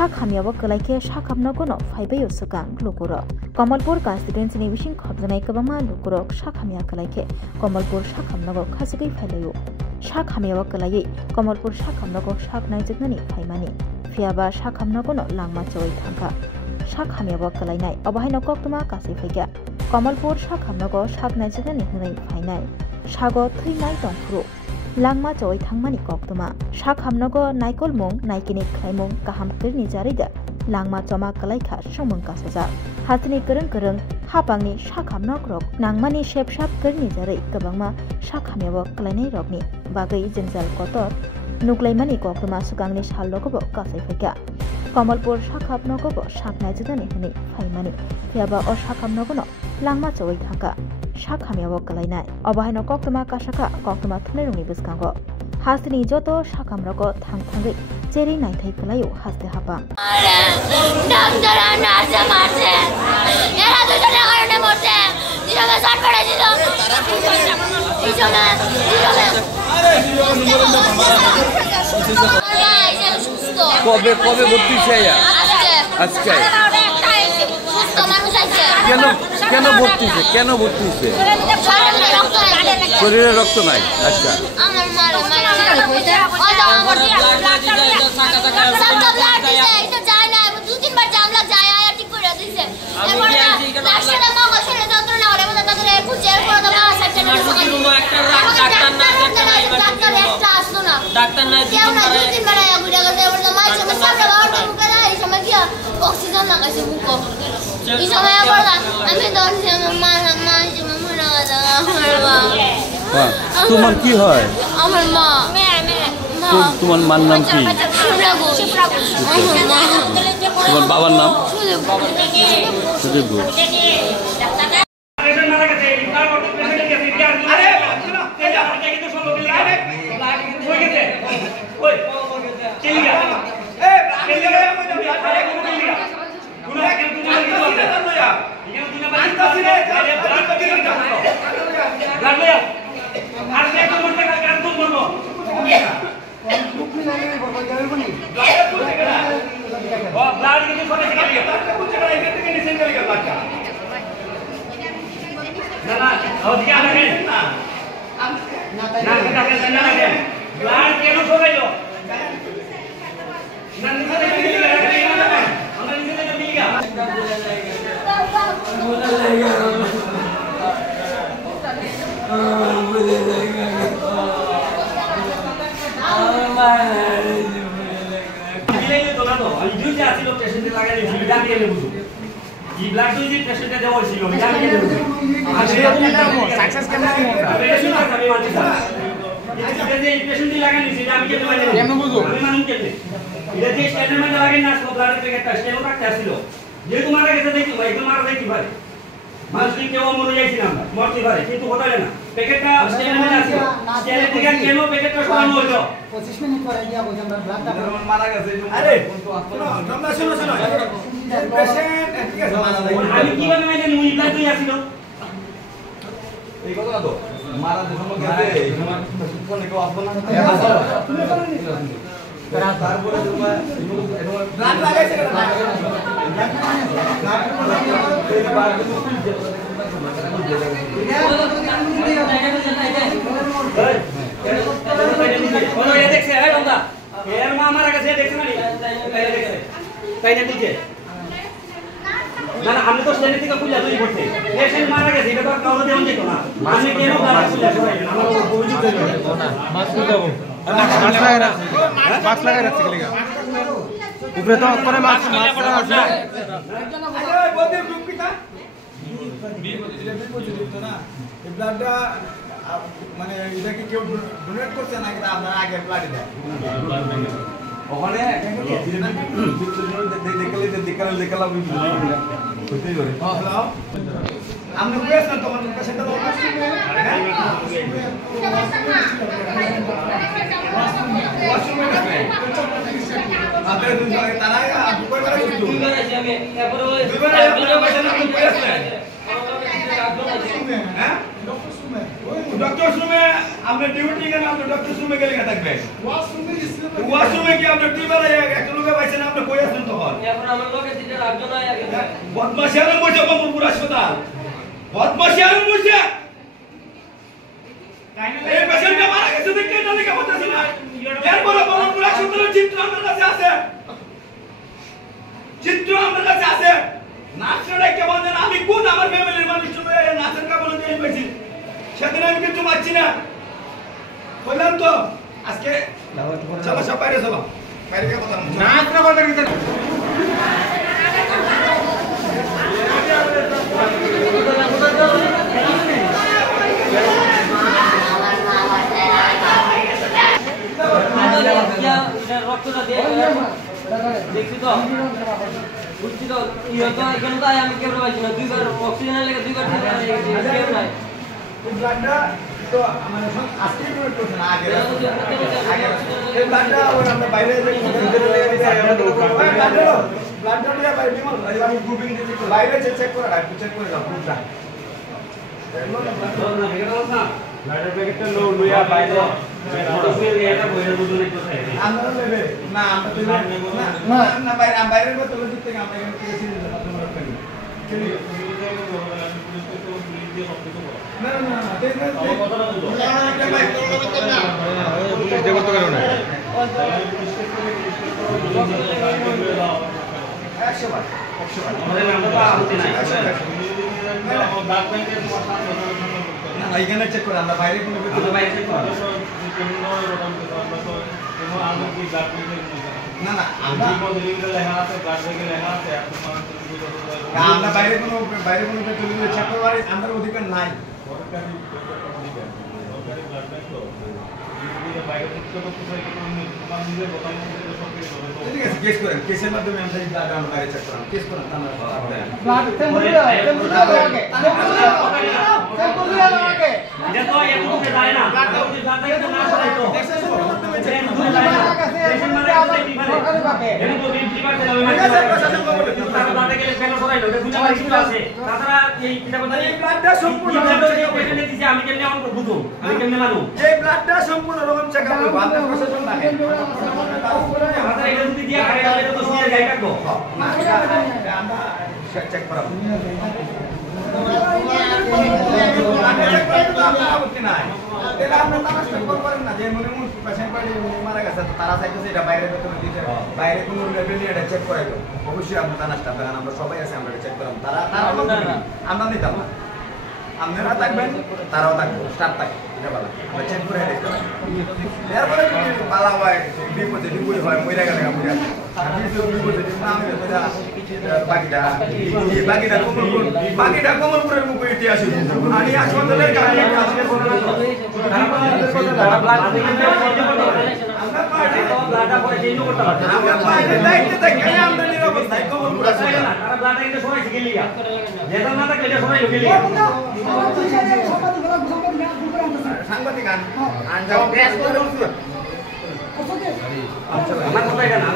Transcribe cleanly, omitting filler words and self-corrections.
শাক হামিয়াবো কলাইকে শাক হামনাগোনো ফাইবাইও সুগাং লুকুরো কমলপুর কনস্টিটুয়েন্সিनि বিसिं খবজাनाय गोबांमा लुकुरक শাক হামিয়া কলাইকে কমলপুর শাক হামনাগো খাসিগै फाइलायो শাক হামিयाबो कलायै कमलपुर शाक हामनागो शाक नायजोगनानि फाइमानि फियाबा शाक हामनागोनो लांमा चोय थांगा शाक हामियाबो कलायनाय अबाहायनो कक्तमा कासै फैगा कमलपुर शाक हामनागो शाक नायजोगनानि होनाय फाइनाय शागो थैनाय दंफुरु लांमा चोय थांमानि कक्तमा शाक हामनागो नायकलमुं नायकिनि खैमुं गाहामफोरनि जारिदा लांमा चमा कलायखा समं कासजा हातनि गोरों हापांनि शाक हामनाग्रक नांमानि शेपशापफोरनि जारै गोबांमा शाक हामियाबो कलायनाय रगनि बागै जंजाल कतर नुग्लायमानि कक्तमा सुगांनि साललगबो कासै फैगा कमलपुर शाक हामनागबो शाक नायजोगनानि होनै फाइमानि फियाबा अ शाक हामनागोनो लांमा चोय थांगा शाक हामियाबो कलायनाय अबाहायनो कक्तमा कासाका कक्तमा थुनायरंनि बुसकांगो हास्तिनि जत शाक हामनागो थांगै जेरै नायथाय कलायो हास्ते हापा ডাক্তার নার্স মারছে এরা দুজনের কারণে মরছে জিরোকে শট করে দিল কবে কবে ভর্তি হইছে আজকে সুস্থ মানুষ আছে কেন ভর্তি হইছে শরীরে রক্ত নাই আচ্ছা আমার মার দুই-তিনবার জাম লাগ যায় আর ঠিক করে দিয়েছে এরপর লাস্টে তো মগজের যন্ত্রণা হলে মনে তাদের খুঁজে করে দাও সেকশন ডাক্তার একটা আসলো না ডাক্তার না দুই-তিনবার আয়া বুড়া গেছে এবার তো মাছ সব সামনে বাড়তে মুখে যায় এই সময় কি অক্সিজেন লাগাইছে মুখো এই সময় আবার আমি দৌড়ছি আমার মা মরে গেছে তোমার কি হয় আমার মা তোমার মার নাম কি তোমার বাবার নাম সুদেব ঘোষ আমি তো স্টেনে থেকে খুলে তুই করতে পেশেন্ট মারা গেছে এটা তো কাউকে দেওয়া যেত না আমি কেন গাড়ি খুলে সবাই আমার অভিযোগ দেব না মাস্ক দাও মাস্ক লাগাই রাখতে গেলে উপরে তো করে মাস্ক করা আছে আরে বলতে দুঃখিতা না এই ব্লাডটা মানে এটা কি কেউ ডোনেট করছে না কি আমরা আগে ব্লাড দেয় ওখানে দেখালাম হতেই পারে হ্যালো আপনি কইছ না তোমার পেশেন্টটা দাও আপনারা দুই জায়গায় তারা আপনি কই করে কিছু দুইবার আছি আমি তারপরে ওই দুইবার পেশেন্ট কই আছে হ্যাঁ ডক্টর সুমে ডক্টর রুমে আপনি ডিউটি কেন আপনি ডক্টর রুমে গেলে কে থাকবে ওয়াশরুমে কি আপনি টিবারে একটা লোকে পাইছেন আপনি কই আছেন তখন এখন আমার লোকে দিতে রাখতো না আগে বদমাশি আর বসে কমলপুর হাসপাতাল বদমাশি আর বসে এই পেশেন্টটা মারা গেছে দেখে এটা লেখা বলতেছি না এরপর কমলপুর হাসপাতালের চিত্র আমার কাছে আছে চিত্র আমার কাছে আছে নাচটা কেমন জানেন আমি কোন আমার ফ্যামিলির মানুষ চলে নাচের কাপড় দিয়ে পেয়েছি সেদিন আমি কিছু পাচ্ছি না বললাম তো আজকে চলো সব বাইরে চলো বাইরে গিয়ে কথা নাচ না কথা কিন্তু রক্তটা দিয়ে দেখছি তো বুঝছি তো ইয়ে তো এখানে তো আমি কেউ পাইছি না দুইবার অক্সিজেনের লেগে দুইবার কেউ নাই ব্লাডটা তো মানে আজকে ডোনেট করছে না আগে এই ব্লাডটা আমরা বাইরে যে ব্লাডটা নিয়ে বাইরে বিমল আমি গ্রুপিং দিতে বাইরে চেক করে রাখ চেক করে দাও গ্রুপটা ব্লাডের প্যাকেটটা লো লইয়া বাইরে এটা বইয়ের বুঝলে কোথায় আমরা নেবে না আমরা তো না না বাইরে বাইরের কথা বলতে থেকে আমরা এখানে থেকে সিরিজ দিতে পারবো না না না না দেখ না করতে কারণ না 100 বার আমাদের নামটা হতে নাই না এখানে চেক করে আমরা বাইরে কোনো বাইরে চেক করব না না আমরা লেখা আছে ব্লাড ব্যাগে লেখা আছে আমরা বাইরে কোনো পেট্রোল চেক করার আমাদের অধিকার নাই সরকারি ব্লাড ব্যাগ তো বাইরে চেক করতে হয় কোনো নিজে বোতাম ঠিক আছে কেস করেন কেসের মাধ্যমে আমরা ব্লাড আমরা বাইরে চেক করাম কেস করেন আমরা ব্লাড এটা তো এতটুকু যায় না ব্লাড তো না সরাই তো পেশেন্ট মানে সরকারি ভাবে এটা তো বিপ্লিবার থেকে হবে না প্রশাসন খবর দিতে তারা ব্লাড গেলে কেন সরাই দাও এটা দুটো কিছু আছে তাছাড়া এই কিটা কথা এই ব্লাডটা সম্পূর্ণ পেশেন্টে দিছে আমি কেমনে আমন বুঝো আমি কেমনে মানু এই ব্লাডটা সম্পূর্ণ রকম চেকআপ করব আমরা প্রশাসন লাগে আমাদের এটা যদি দিয়া খাই তাহলে তো সিএর গায় কাটবো না আমরা চেক করাবো বাইরে কোনো চেক করাইবো অবশ্যই আপনার তানাসটা আমরা সবাই আছে আমরা চেক করাবো তারা আমরা নিতাম না আপনারা থাকবেন তারাও থাকবো স্টাফ থাকবে এটা বলা আমরা চেক করে দেখতে পারি এরপরে পালা হয় বি পজিটিভ হয় মহিলা গেলে বাকিটা কমলপুরের মুখে ইতিহাস আমি হাসপাতালের দায়িত্বে থাকি আমরা নিরাপত্তায় কমলপুর সাংবাদিক আমার কথা এটা না